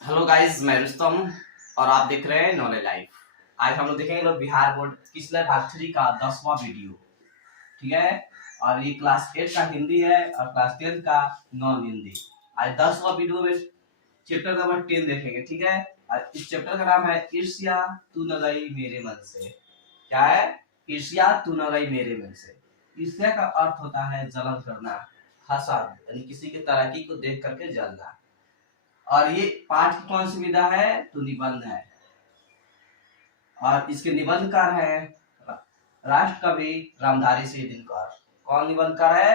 Hello guys, मैं रुस्तम और आप देख रहे हैं नॉलेज लाइफ। आज हम लोग देखेंगे बिहार बोर्ड पिछले भाग 3 का 10वां वीडियो। ठीक है। और ये क्लास 8 का हिंदी है और क्लास 10 का नॉन हिंदी। आज 10वां वीडियो में चैप्टर नंबर 10 देखेंगे। ठीक है। और इस चैप्टर का नाम है ईर्ष्या तू न गई मेरे मन से। क्या है? ईर्ष्या तू न गई मेरे मन से। ईर्ष्या का अर्थ होता है जलन करना, हसद, यानी किसी की तरक्की को देख करके जलना। और ये पाठ की कौन सी विधा है? तो निबंध है। और इसके निबंधकार है राष्ट्र कवि रामधारी सिंह दिनकर। कौन निबंधकार है?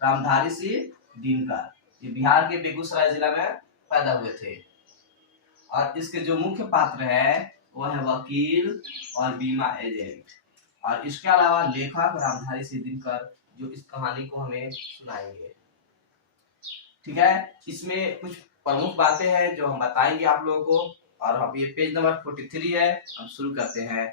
रामधारी सिंह दिनकर। ये बिहार के बेगूसराय जिला में पैदा हुए थे। और इसके जो मुख्य पात्र है वो है वकील और बीमा एजेंट। और इसके अलावा लेखक रामधारी सिंह दिनकर जो इस कहानी को हमें सुनाएंगे। ठीक है। इसमें कुछ प्रमुख बातें हैं जो हम बताएंगे आप लोगों को। और अब ये पेज नंबर 43 है। हम शुरू करते हैं।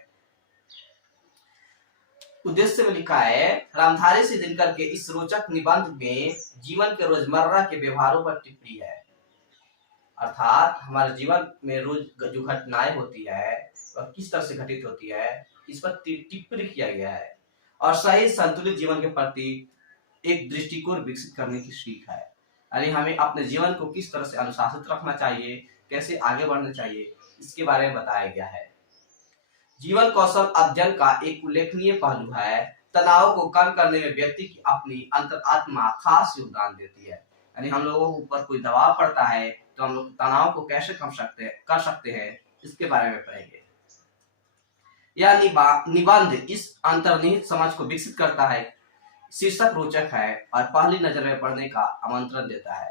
उद्देश्य में लिखा है, रामधारी सिंह दिनकर के इस रोचक निबंध में जीवन के रोजमर्रा के व्यवहारों पर टिप्पणी है। अर्थात हमारे जीवन में रोज जो घटनाएं होती है वह किस तरह से घटित होती है, इस पर टिप्पणी किया गया है। और सही संतुलित जीवन के प्रति एक दृष्टिकोण विकसित करने की सीख है। यानी हमें अपने जीवन को किस तरह से अनुशासित रखना चाहिए, कैसे आगे बढ़ना चाहिए, इसके बारे में बताया गया है। जीवन कौशल अध्ययन का एक उल्लेखनीय पहलू है। तनाव को कम करने में व्यक्ति की अपनी अंतरात्मा खास योगदान देती है। यानी हम लोगों के ऊपर कोई दबाव पड़ता है तो हम लोग तनाव को कैसे कर सकते हैं, इसके बारे में पढ़ेंगे। यह निबंध इस अंतर्निहित समझ को विकसित करता है। शीर्षक रोचक है और पहली नजर में पढ़ने का आमंत्रण देता है।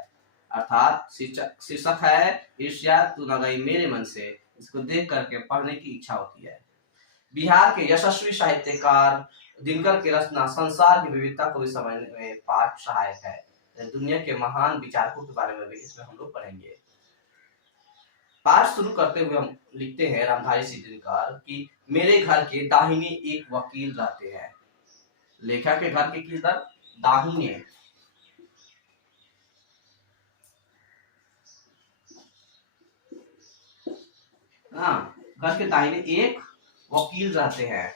अर्थात शीर्षक है ईर्ष्या तू न गई मेरे मन से। इसको देख करके पढ़ने की इच्छा होती है। बिहार के यशस्वी साहित्यकार दिनकर की रचना संसार की विविधता को भी समझने में पाठ सहायक है। दुनिया के महान विचारकों के बारे में भी इसमें हम लोग पढ़ेंगे। पाठ शुरू करते हुए हम लिखते हैं रामधारी सिंह दिनकर कि मेरे घर के दाहिने एक वकील रहते हैं। लेखक के घर के किधर? दाहिने। घर के दाहिने एक वकील रहते हैं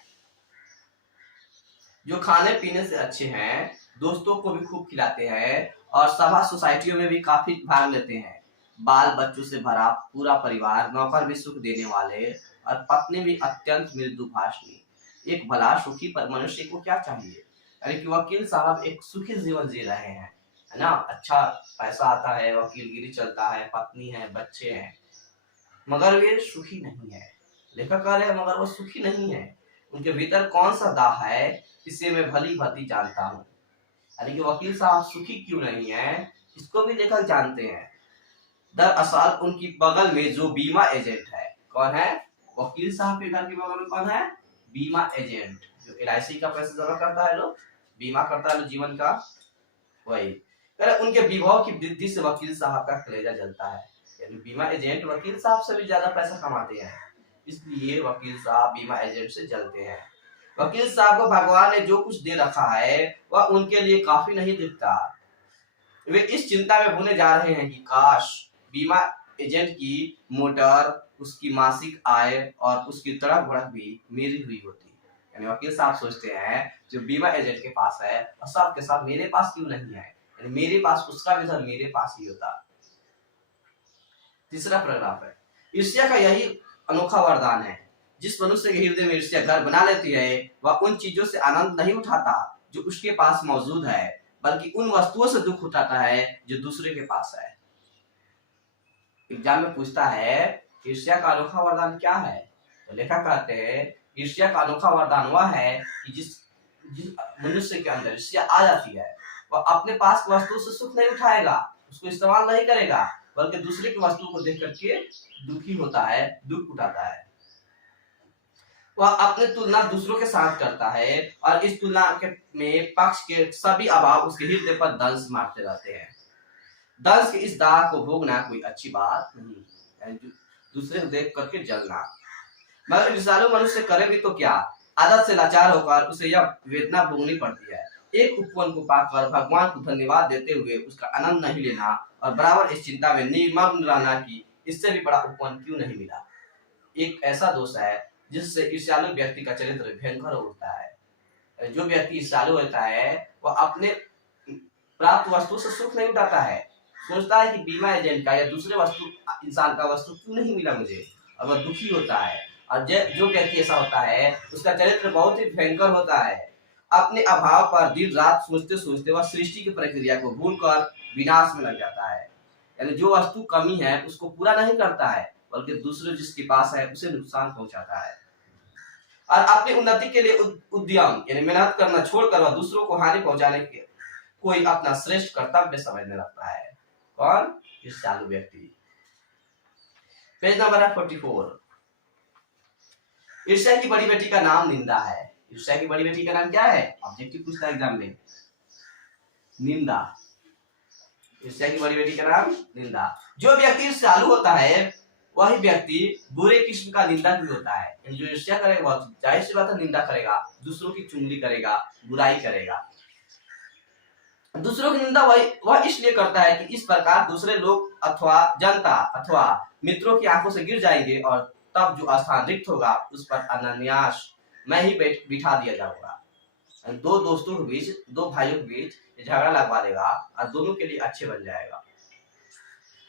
जो खाने पीने से अच्छे हैं, दोस्तों को भी खूब खिलाते हैं और सभा सोसाइटियों में भी काफी भाग लेते हैं। बाल बच्चों से भरा पूरा परिवार, नौकर भी सुख देने वाले और पत्नी भी अत्यंत मृदुभाषी। एक भला सुखी पर मनुष्य को क्या चाहिए? यानी कि वकील साहब एक सुखी जीवन जी रहे हैं, है ना। अच्छा पैसा आता है, वकीलगिरी चलता है, पत्नी है, बच्चे हैं, मगर वे सुखी नहीं है। लेखक कह रहे हैं मगर वो सुखी नहीं है। उनके भीतर कौन सा दाह है, इसे मैं भली भांति जानता हूँ। यानी कि वकील साहब सुखी क्यों नहीं है, इसको भी लेखक जानते हैं। दरअसल उनकी बगल में जो बीमा एजेंट है, कौन है? वकील साहब के घर के बगल में कौन है? बीमा एजेंट, जो LIC का पैसा जमा करता है, लोग बीमा करता है जीवन का, वही। उनके विभव की वृद्धि से वकील साहब का कलेजा जलता है। यानी बीमा एजेंट वकील साहब से भी ज्यादा पैसा कमाते हैं, इसलिए वकील साहब बीमा एजेंट से जलते हैं। वकील साहब को भगवान ने जो कुछ दे रखा है वह उनके लिए काफी नहीं दिखता। वे इस चिंता में भूले जा रहे हैं कि काश बीमा एजेंट की मोटर, उसकी मासिक आय और उसकी तड़क भड़क भी मेरी हुई होती। यानी वकील साहब सोचते हैं जो बीमा एजेंट के पास है और सब के साथ मेरे पास क्यों नहीं है, यानी मेरे पास उसका भी धन मेरे पास ही होता। तीसरा पैराग्राफ है, ईर्ष्या का यही अनोखा वरदान है। जिस मनुष्य के हृदय में ईर्ष्या घर बना लेती है वह उन चीजों से आनंद नहीं उठाता जो उसके पास मौजूद है, बल्कि उन वस्तुओं से दुख उठाता है जो दूसरे के पास है। एग्जाम में पूछता है ईर्ष्या का अनोखा वरदान क्या है, तो लेखक कहते हैं ईर्ष्या का अनोखा वरदान वह है कि जिस मनुष्य के अंदर ईर्ष्या आ जाती है वह अपने पास की वस्तु से सुख नहीं उठाएगा, उसको इस्तेमाल नहीं करेगा, बल्कि दूसरे की वस्तु को देख करके दुखी होता है, दुख उठाता है। वह अपनी तुलना दूसरों के साथ करता है और इस तुलना में पक्ष के सभी अभाव उसके हृदय पर दंश मारते रहते हैं। दंश के इस दाग को भोगना कोई अच्छी बात नहीं, दूसरे को देख करके जलना। मगर विषालु मनुष्य करे भी तो क्या, आदत से लाचार होकर उसे यह वेदना भोगनी पड़ती है। एक उपवन को पाकर भगवान को धन्यवाद देते हुए उसका आनंद नहीं लेना और बराबर इस चिंता में निमग्न रहना कि इससे भी बड़ा उपवन क्यों नहीं मिला। एक ऐसा दोष है जिससे ईर्ष्यालु व्यक्ति का चरित्र भयंकर होता है। जो व्यक्ति ईर्ष्यालु होता है वह अपने प्राप्त वस्तु से सुख नहीं उठाता है, सोचता है कि बीमा एजेंट का या दूसरे वस्तु इंसान का वस्तु क्यों नहीं मिला मुझे, और वह दुखी होता है। और जो व्यक्ति ऐसा होता है उसका चरित्र बहुत ही भयंकर होता है। अपने अभाव पर दिन रात सोचते सोचते वह सृष्टि की प्रक्रिया को भूलकर विनाश में लग जाता है। यानी जो वस्तु कमी है उसको पूरा नहीं करता है, बल्कि दूसरे जिसके पास है उसे नुकसान पहुंचाता है। और अपनी उन्नति के लिए उद्यम यानी मेहनत करना छोड़कर वह दूसरों को हानि पहुंचाने के कोई अपना श्रेष्ठ कर्तव्य समझने लगता है। कौन? ईर्ष्यालु व्यक्ति। पेज नंबर है 44। ईर्ष्या की बड़ी बेटी का नाम निंदा है। ईर्ष्या की बड़ी बेटी का नाम क्या है? ऑब्जेक्टिव पूछता है एग्जाम में, निंदा। ईर्ष्या की बड़ी बेटी का नाम निंदा। जो व्यक्ति ईर्ष्यालु होता है वही व्यक्ति बुरे किस्म का निंदा भी होता है। जो ईर्ष्या करेगा वह जाहिर सी बात है निंदा करेगा, दूसरों की चुगली करेगा, बुराई करेगा। दूसरों की निंदा वह इसलिए करता है कि इस प्रकार दूसरे लोग अथवा जनता अथवा मित्रों की आंखों से गिर जाएंगे और तब जो स्थान रिक्त होगा उस पर अनायास मैं ही बिठा दिया जाऊंगा। दो दोस्तों के बीच, दो भाइयों के बीच झगड़ा लगवा देगा और दोनों के लिए अच्छे बन जाएगा।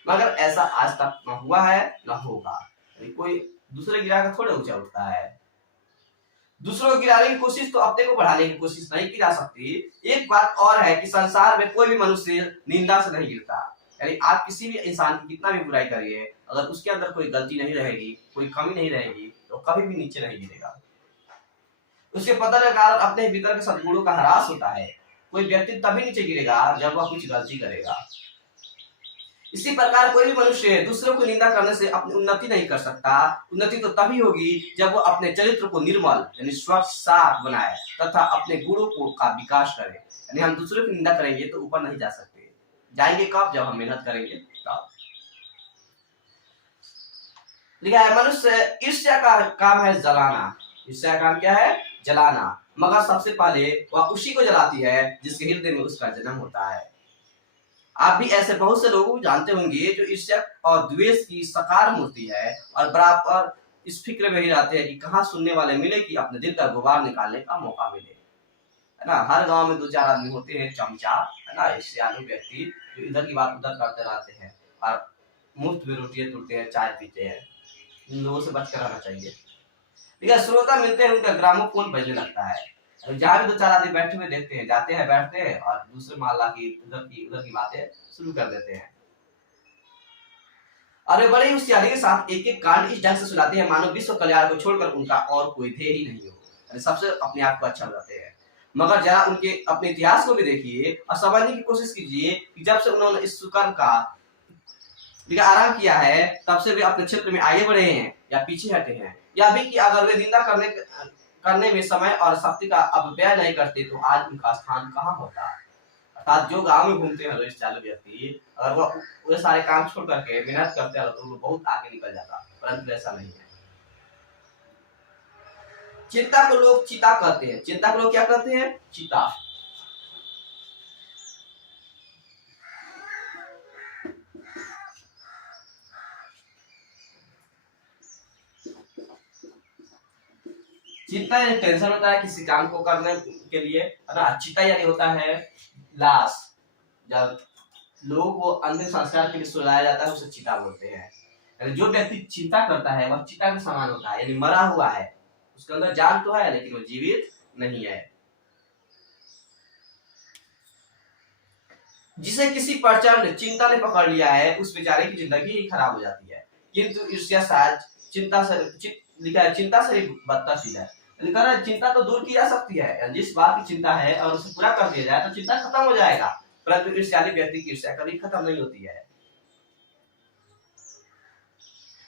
मगर ऐसा आज तक न हुआ है न होगा। कोई दूसरे गिरा कर थोड़े ऊंचा उठता है। दूसरों को गिराने की कोशिश तो अपने को बढ़ाने की कोशिश नहीं की जा सकती। एक बात और है कि संसार में कोई भी मनुष्य निंदा से नहीं गिरता। यानी आप किसी भी इंसान की कितना भी बुराई करिए, अगर उसके अंदर कोई गलती नहीं रहेगी, कोई कमी नहीं रहेगी, तो कभी भी नीचे नहीं गिरेगा। उसके पतन के कारण अपने भीतर के सद्गुणों का ह्रास होता है। कोई व्यक्ति तभी नीचे गिरेगा जब वह कुछ गलती करेगा। इसी प्रकार कोई भी मनुष्य दूसरों को निंदा करने से अपनी उन्नति नहीं कर सकता। उन्नति तो तभी होगी जब वो अपने चरित्र को निर्मल यानी स्वच्छ साफ बनाए तथा अपने गुणों को का विकास करे। यानी हम दूसरों की निंदा करेंगे तो ऊपर नहीं जा सकते। जाएंगे कब? जब हम मेहनत करेंगे तब। लिखा है मनुष्य ईर्ष्या का काम है जलाना। ईर्ष्या का काम क्या है? जलाना। मगर सबसे पहले वह उसी को जलाती है जिसके हृदय में उसका जन्म होता है। आप भी ऐसे बहुत से लोगों को जानते होंगे जो ईर्ष्या और द्वेष की साकार मूर्ति है और बराबर इस फिक्र में ही रहते हैं कि कहाँ सुनने वाले मिले कि अपने दिल का गुबार निकालने का मौका मिले, है ना। हर गांव में 2-4 आदमी होते हैं चमचा, है ना, ईर्ष्यालु व्यक्ति जो इधर की बात उधर करते रहते हैं और मुफ्त में रोटियां तोड़ते हैं, चाय पीते हैं। इन लोगों से बच कर रहना चाहिए। लेकिन श्रोता मिलते हैं उनका ग्रामोफोन बजने लगता है। जहाँ भी 2-4 आदमी बैठे हुए देखते हैं, जाते हैं, बैठते हैं और दूसरे मोहल्ला की उधर की बातें शुरू कर देते हैं। और वे बड़े होशियारी के साथ एक एक कांड इस ढंग से सुनाते हैं मानो विश्व कल्याण को छोड़कर उनका और कोई ध्येय ही नहीं हो। सबसे अपने आप को अच्छा बताते हैं। मगर जरा उनके अपने इतिहास को भी देखिए और समझने की कोशिश कीजिए कि जब से उन्होंने इस सुकर्म का आराम किया है तब से वे अपने क्षेत्र में आगे बढ़े हैं या पीछे हटे हैं। यह भी कि अगर वे निंदा करने में समय और शक्ति का अपव्यय नहीं करते तो आज उनका स्थान कहाँ होता। अर्थात जो गांव में घूमते हैं ईर्ष्यालु व्यक्ति, अगर वो सारे काम छोड़ करके मेहनत करते हैं तो वो बहुत आगे निकल जाता, परंतु ऐसा नहीं है। चिंता को लोग चिता कहते हैं। चिंता को लोग क्या कहते हैं? चिता। चिंता यानी टेंशन होता है किसी काम को करने के लिए, है ना। चिता यानी होता है लाश। जब लोगों को अंतिम संस्कार के लिए सुलाया जाता है उसे चिता बोलते हैं। यानी जो व्यक्ति चिंता करता है वह चिता के समान होता है, यानी मरा हुआ है। उसके अंदर जान तो है लेकिन वो जीवित नहीं है। जिसे किसी प्रचंड चिंता ने पकड़ लिया है उस बेचारे की जिंदगी ही खराब हो जाती है। किंतु ईर्ष्या शायद चिंता से लिखा है चिंता से बदतर चीज है। लिखा है चिंता तो दूर की जा सकती है। जिस बात की चिंता है और उसे पूरा कर दिया जाए तो चिंता खत्म हो जाएगा, परंतु ईर्ष्यालु व्यक्ति की ईर्ष्या कभी खत्म नहीं होती है,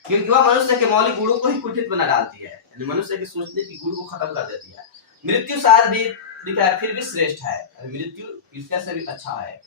क्योंकि वह मनुष्य के मौलिक गुणों को ही कुंठित बना डालती है। मनुष्य के सोचने की गुण को खत्म कर देती है। मृत्यु शायद भी लिखा है फिर भी श्रेष्ठ है। मृत्यु ईर्ष्या से भी अच्छा है,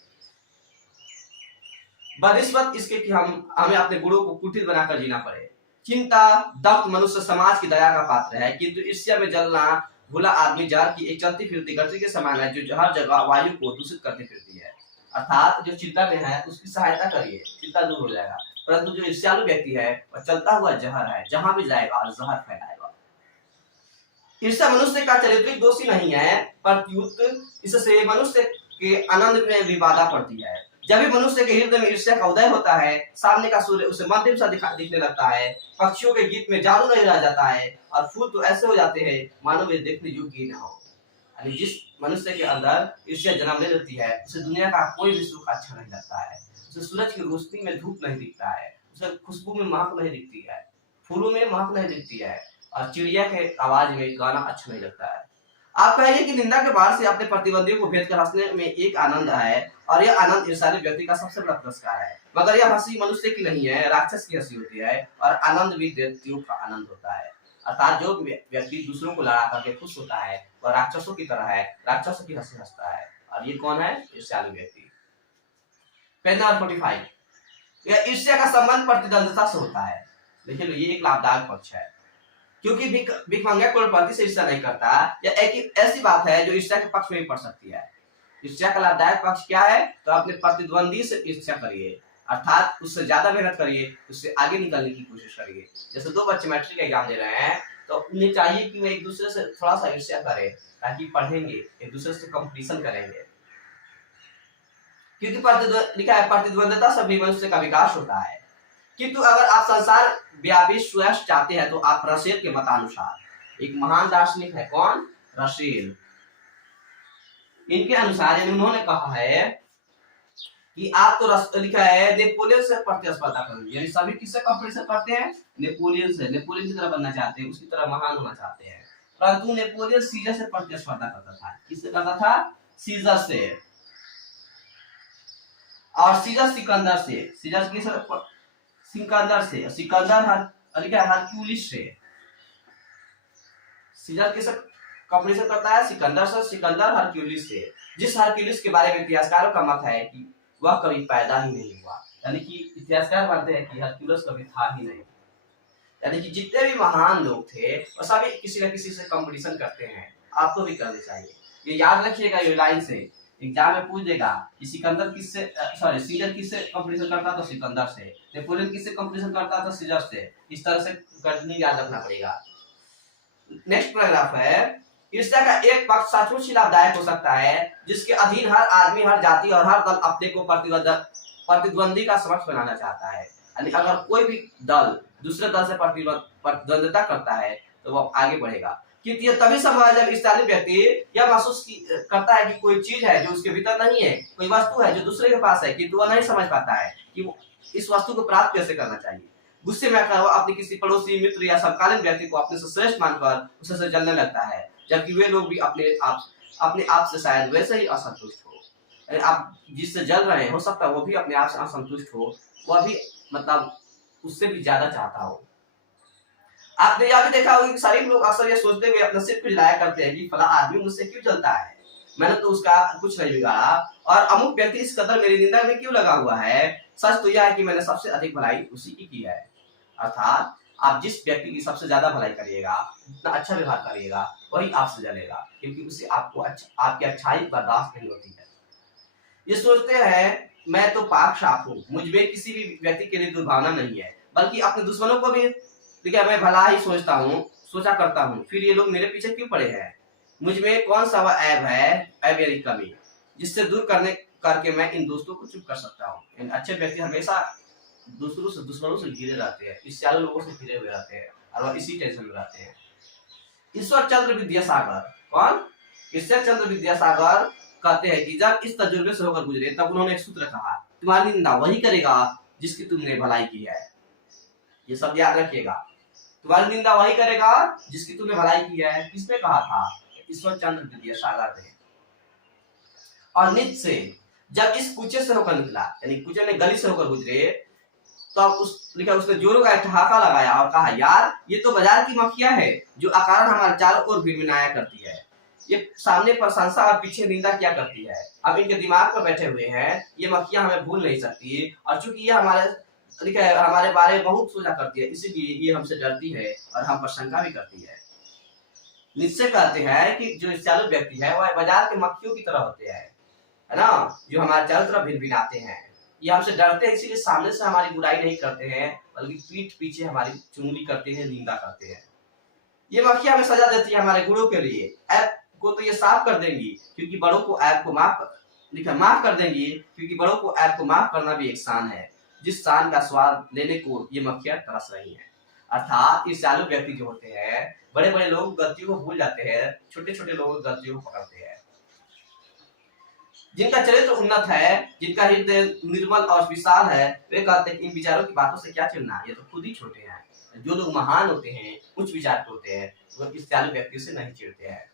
बनिस्बत इसके कि हमें अपने गुणों को कुंठित बनाकर जीना पड़े। चिंता दत्त मनुष्य समाज की दया का पात्र है, किंतु ईर्ष्या में जलना भूला आदमी जार की एक चलती फिरती गति के समान है जो हर जगह वायु को दूषित करती फिरती है। अर्थात जो चिंता में है उसकी सहायता करिए, चिंता दूर हो जाएगा। परंतु जो ईर्ष्यालु व्यक्ति है वह चलता हुआ जहर है, जहां भी जाएगा जहर फैलाएगा। ईर्ष्या मनुष्य का चारित्रिक दोष ही नहीं है, प्रत्युत इससे मनुष्य के आनंद में भी बाधा पड़ती है। जब भी मनुष्य के हृदय में ईर्ष्या का उदय होता है, सामने का सूर्य उसे मध्यम सा दिखने लगता है, पक्षियों के गीत में जादू नहीं रह जाता है और फूल तो ऐसे हो जाते हैं मानो वे देखने योग्य न हो। यानी जिस मनुष्य के अंदर ईर्ष्या जन्म ले लेती है, उसे दुनिया का कोई भी सुख अच्छा नहीं लगता है, उसे सूरज की रोशनी में धूप नहीं दिखता है, उसे खुशबू में महक नहीं दिखती है, फूलों में महक नहीं दिखती है और चिड़िया के आवाज में गाना अच्छा नहीं लगता है। आप कहेंगे कि निंदा के बाहर से अपने प्रतिद्वंदियों को भेद कर हंसने में एक आनंद है और यह आनंद ईर्ष्यालु व्यक्ति का सबसे बड़ा पुरस्कार है, मगर यह हंसी मनुष्य की नहीं है, राक्षस की हंसी होती है और आनंद भी दैत्यों का आनंद होता है। अर्थात जो व्यक्ति दूसरों को लड़ा करके खुश होता है वह राक्षसों की तरह है, राक्षसों की हंसी हंसता है। और ये कौन है? ईर्ष्यालु व्यक्ति। Page number 45। यह ईर्ष्या का संबंध प्रतिद्वंदता से होता है। देखिए ये एक लाभदायक पक्ष है, क्योंकि भिखमंगा करोड़पति से ईर्ष्या नहीं करता। यह एक ऐसी बात है जो ईर्ष्या के पक्ष में भी पड़ सकती है। ईर्ष्या का लाभदायक पक्ष क्या है? तो अपने प्रतिद्वंदी से ईर्ष्या करिए, अर्थात उससे ज्यादा मेहनत करिए, उससे आगे निकलने की कोशिश करिए। जैसे दो बच्चे मैट्रिक एग्जाम दे रहे हैं तो उन्हें चाहिए कि वे एक दूसरे से थोड़ा सा ईर्ष्या करें, ताकि पढ़ेंगे, एक दूसरे से कंपटीशन करेंगे, क्योंकि प्रतिद्वंदता से भी मनुष्य का विकास होता है। किंतु अगर आप संसार व्यापी सुयश चाहते हैं तो आप रसेल के मतानुसार, एक महान दार्शनिक है कौन? रसेल, इनके अनुसार उन्होंने कहा है कि आप तो लिखा है नेपोलियन से प्रतिस्पर्धा करेंगे, यानी सभी किससे कंपटीशन करते हैं? नेपोलियन से। नेपोलियन की तरह बनना चाहते हैं, उसकी तरह महान होना चाहते हैं, परंतु नेपोलियन सीजर से प्रतिस्पर्धा करता था। किससे करता था? सीजर से। और सीजर सिकंदर से, सीजर की सिकंदर से, सिकंदर हरक्यूलिस से। सीजर किससे कंपटीशन करता है? सिकंदर से, सिकंदर हरक्यूलिस से, जिस हरक्यूलिस के बारे में इतिहासकारों का मत है कि वह कभी पैदा ही नहीं हुआ। यानी कि इतिहासकार मानते हैं कि हरक्यूलिस कभी था ही नहीं। यानी कि जितने भी महान लोग थे वो सभी किसी न किसी से कंपटीशन करते हैं, आपको भी करने चाहिए। ये याद रखिएगा, ये लाइन से एग्जाम में पूछ देगा कि सिकंदर किससे सीजर किससे कंपटीशन करता था? सिकंदर से। नेपोलियन किससे कंपटीशन करता था? सीजर से। इस तरह से कंटिन्यू याद रखना पड़ेगा। नेक्स्ट पैराग्राफ है, ईर्ष्या का एक पक्ष सचमुच ही लाभदायक हो सकता है, जिसके अधीन हर आदमी, हर जाति और हर दल अपने को प्रतिद्वंदी का समक्ष बनाना चाहता है। यानी अगर कोई भी दल दूसरे दल से प्रतिद्वंदिता करता है तो वह आगे बढ़ेगा। क्योंकि यह तभी संभव है जब ईर्ष्यालु व्यक्ति यह महसूस करता है कि कोई चीज है जो उसके भीतर नहीं है, कोई वस्तु है जो दूसरे के पास है, किंतु वह नहीं समझ पाता है कि वो इस वस्तु को प्राप्त कैसे करना चाहिए। गुस्से में आकर वह अपने किसी पड़ोसी, मित्र या समकालीन व्यक्ति को अपने से श्रेष्ठ मानकर उसे जलने लगता है, जबकि वे लोग भी अपने आप से शायद वैसे ही असंतुष्ट हो। आप जिससे जल रहे हैं हो सकता है वो भी अपने आप से असंतुष्ट हो, वह भी मतलब उससे भी ज्यादा चाहता हो। आपने यह भी देखा होगा कि शरीफ लोग अक्सर ये सोचते हुए अपने सिर पिलाया करते हैं कि फला आदमी मुझसे क्यों जलता है, मैंने तो उसका कुछ नहीं बिगाड़ा, और अमुक व्यक्ति इस कदर मेरी निंदा में क्यों लगा हुआ है। सच तो यह है कि मैंने सबसे अधिक भलाई उसी की है। अर्थात आप जिस व्यक्ति की सबसे ज्यादा भलाई करिएगा, जितना अच्छा व्यवहार करिएगा, वही आपसे जलेगा, क्योंकि उससे आपको आपकी अच्छाई बर्दाश्त नहीं होती है। ये सोचते हैं मैं तो पाक साफ हूँ, मुझ में किसी भी व्यक्ति के लिए दुर्भावना नहीं है, बल्कि अपने दुश्मनों को भी ठीक है मैं भला ही सोचा करता हूँ, फिर ये लोग मेरे पीछे क्यों पड़े हैं। मुझ में कौन सा वह ऐब है, ऐब यानी कमी, जिससे दूर करके मैं इन दोस्तों को चुप कर सकता हूँ। अच्छे व्यक्ति हमेशा दुश्मनों से घिरे रहते हैं, ईर्ष्यालु लोगों से घिरे हुए रहते हैं और वह इसी टेंशन में रहते हैं। ईश्वर चंद्र विद्यासागर, कौन? ईश्वर चंद्र विद्यासागर कहते हैं कि जब इस तजुर्बे से होकर गुजरे तब उन्होंने एक सूत्र कहा, तुम्हारी निंदा वही करेगा जिसकी तुमने भलाई की है। ये सब याद रखिएगा, तुम्हारी निंदा वही करेगा जिसकी तुमने भलाई की है। किसने कहा था? ईश्वर चंद्र विद्यासागर ने। और नित्य से जब इस कुचे से होकर निकला, यानी कुचे ने गली से होकर गुजरे, तो उसने जोरों का ठहाका लगाया और कहा, यार ये तो बाजार की मक्खियां है जो अकारण हमारे चारों ओर भिड़भिड़ाया करती है। ये सामने प्रशंसा और पीछे निंदा क्या करती है। अब इनके दिमाग पर बैठे हुए हैं, ये मक्खियां हमें भूल नहीं सकती, और चूंकि ये हमारे बारे में बहुत सोचा करती है, इसीलिए ये हमसे डरती है और हम पर शंका भी करती है। निश्चय कहते हैं कि जो ईर्ष्यालु व्यक्ति है वह बाजार के मक्खियों की तरह होते हैं, है ना, जो हमारे चारों तरफ भिनभिनाते हैं। ये हमसे डरते हैं, इसीलिए सामने से हमारी बुराई नहीं करते हैं, बल्कि पीठ पीछे हमारी चुगली करते हैं, निंदा करते हैं। ये मक्खियां हमें सजा देती है हमारे गुणों के लिए। ऐप को तो ये साफ कर देंगी, क्योंकि बड़ों को ऐप को माफ कर देंगी, क्योंकि बड़ों को ऐप को माफ करना भी एक शान है, जिस शान का स्वाद लेने को ये मक्खियां तरस रही हैं। अर्थात ईर्ष्यालु व्यक्ति जो होते हैं, बड़े बड़े लोग गलतियों को भूल जाते हैं, छोटे छोटे लोग गलतियों को पकड़ते हैं। जिनका चरित्र उन्नत है, जिनका हृदय निर्मल और विशाल है, वे कहते हैं इन विचारों की बातों से क्या चिढ़ना, ये तो खुद ही छोटे हैं। जो लोग महान होते हैं, उच्च विचार के होते हैं, वो ईर्ष्यालु व्यक्तियों से नहीं चिढ़ते हैं।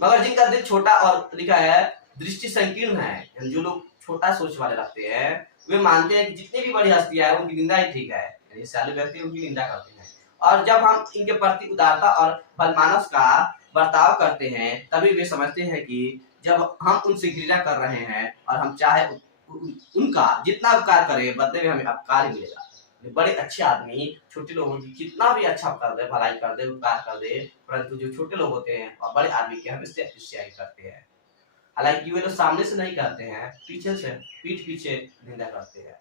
मगर जिनका दिल छोटा और लिखा है दृष्टि संकीर्ण है, जो लोग छोटा सोच वाले रखते हैं, वे मानते हैं कि जितनी भी बड़ी हस्तियां है उनकी निंदा ही ठीक है। ईर्ष्यालु व्यक्ति उनकी निंदा करते हैं, और जब हम इनके प्रति उदारता और बलमानस का बर्ताव करते हैं, तभी वे समझते हैं कि जब हम उनसे घृणा कर रहे हैं और हम चाहे उनका जितना उपकार करें, बदले में हमें अपकार ही मिलेगा। बड़े अच्छे आदमी छोटे लोगों की कितना भी अच्छा कर दे, भलाई कर दे, उपकार कर दे, परंतु जो छोटे लोग होते हैं और बड़े आदमी के हमेशा ईर्ष्या करते हैं। हालांकि वे लोग सामने से नहीं करते हैं, पीछे से पीठ पीछे निंदा करते हैं।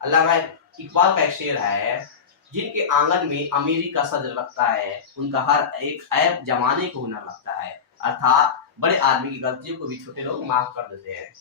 अल्लामा इकबाल का एक शेर है, जिनके आंगन में अमीरी का सदर लगता है, उनका हर एक ऐब जमाने को हुनर लगता है। अर्थात बड़े आदमी की गलतियों को भी छोटे लोग माफ कर देते हैं।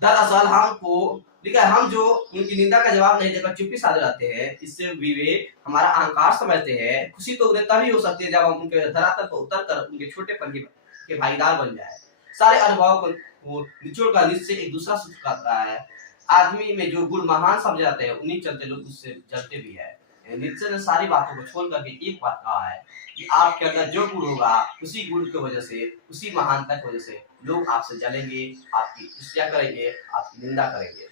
दरअसल हम जो उनकी निंदा का जवाब नहीं देकर चुप्पी साधे रहते हैं, इससे भी वे हमारा अहंकार समझते हैं। खुशी तो उन्हें तभी हो सकती है जब हम उनके धरातल पर उतरकर उनके छोटेपन के भागीदार बन जाए। सारे अनुभवों को निचोड़ कर निश्चय एक दूसरा सूत्र करता है। आदमी में जो गुण महान समझे जाते हैं, उन्हीं चलते लोग उससे जलते भी है। निश्चय ने सारी बातों को छोड़ करके एक बात कहा है कि आपके अंदर जो गुण होगा, उसी गुण की वजह से, उसी महानता की वजह से लोग आपसे जलेंगे, आपकी ईर्ष्या करेंगे, आपकी निंदा करेंगे।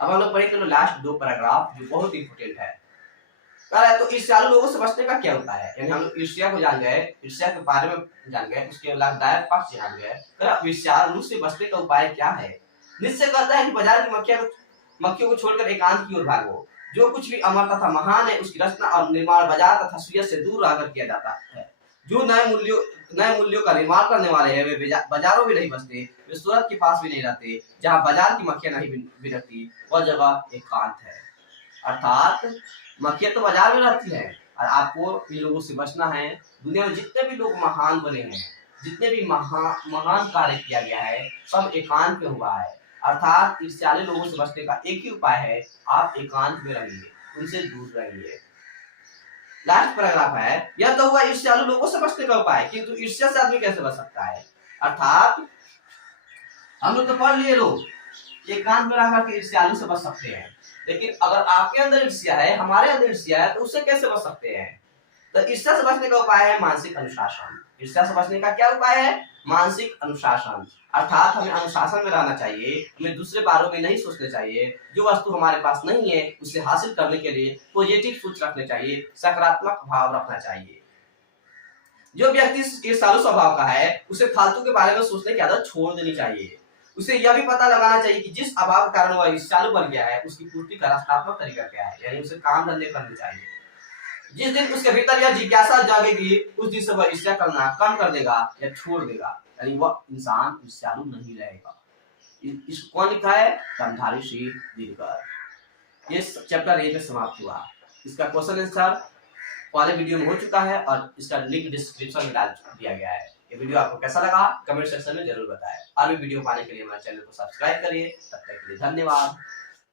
अब हम लोग पढ़ेंगे लास्ट 2 पैराग्राफ जो बहुत इंपोर्टेंट है। तो ईर्ष्यालु लोगों से बचने का क्या उपाय है? यानी हम लोग ईर्ष्या को जान गए, ईर्ष्या के बारे में जान गए, उसके लाभदायक पक्ष जान गए। ईर्ष्यालु से बचने का उपाय क्या है? निश्चय कहता है कि बाजार की मक्खियों को छोड़कर एकांत की ओर भागो। जो कुछ भी अमर तथा महान है, उसकी रचना और निर्माण बाजार तथा सुयत से दूर रहकर किया जाता है। जो नए मूल्यों का निर्माण करने वाले हैं, वे बाजारों में नहीं बसते, वे सूरत के पास भी नहीं रहते। जहाँ बाजार की मक्खियां नहीं बिनती, वह जगह एकांत है। अर्थात मक्खियां तो बाजार में रहती है, और आपको इन लोगों से बचना है। दुनिया में जितने भी लोग महान बने हैं, जितने भी महान कार्य किया गया है, सब एकांत में हुआ है। अर्थात ईर्ष्यालु लोगों से बचने का एक ही उपाय है, आप एकांत में रहिए, उनसे दूर रहिए। लास्ट पैराग्राफ है, यह तो हुआ ईर्ष्यालु लोगों से बचने का उपाय, किंतु ईर्ष्या से आदमी कैसे बच सकता है? अर्थात हम लोग तो पढ़ लिए, लोग एकांत में रहकर के ईर्ष्यालु से बच सकते हैं, लेकिन अगर आपके अंदर ईर्ष्या है, हमारे अंदर ईर्ष्या है, तो उससे कैसे बच सकते हैं? तो ईर्ष्या से बचने का उपाय है मानसिक अनुशासन। ईर्ष्या से बचने का क्या उपाय है? मानसिक अनुशासन। अर्थात हमें अनुशासन में रहना चाहिए, हमें दूसरे बारे में नहीं सोचना चाहिए। जो वस्तु हमारे पास नहीं है, उसे हासिल करने के लिए पॉजिटिव सोच रखने चाहिए, सकारात्मक भाव रखना चाहिए। जो व्यक्ति ईर्ष्यालु स्वभाव का है, उसे फालतू के बारे में सोचने की आदत छोड़ देनी चाहिए। उसे यह भी पता लगाना चाहिए कि जिस अभाव के कारण वह ईर्ष्यालु बन गया है, उसकी पूर्ति का रचनात्मक तरीका क्या है। यानी उसे काम धंधे करने चाहिए। जिस दिन उसके भीतर यह जिज्ञासा जागेगी, उस दिन से वह ईर्ष्या करना कम कर देगा या छोड़ देगा, यानी वह इंसान ईर्ष्यालु नहीं रहेगा। इसको कौन लिखा है? गांधारी श्री दिनकर। ये चैप्टर 1 में समाप्त हुआ। इसका क्वेश्चन आंसर पहले वीडियो में हो चुका है, और इसका लिंक डिस्क्रिप्शन में डाल दिया गया है। ये वीडियो आपको कैसा लगा कमेंट सेक्शन में जरूर बताएं। और भी वीडियो पाने के लिए हमारे चैनल को सब्सक्राइब करिए। तब तक के लिए धन्यवाद।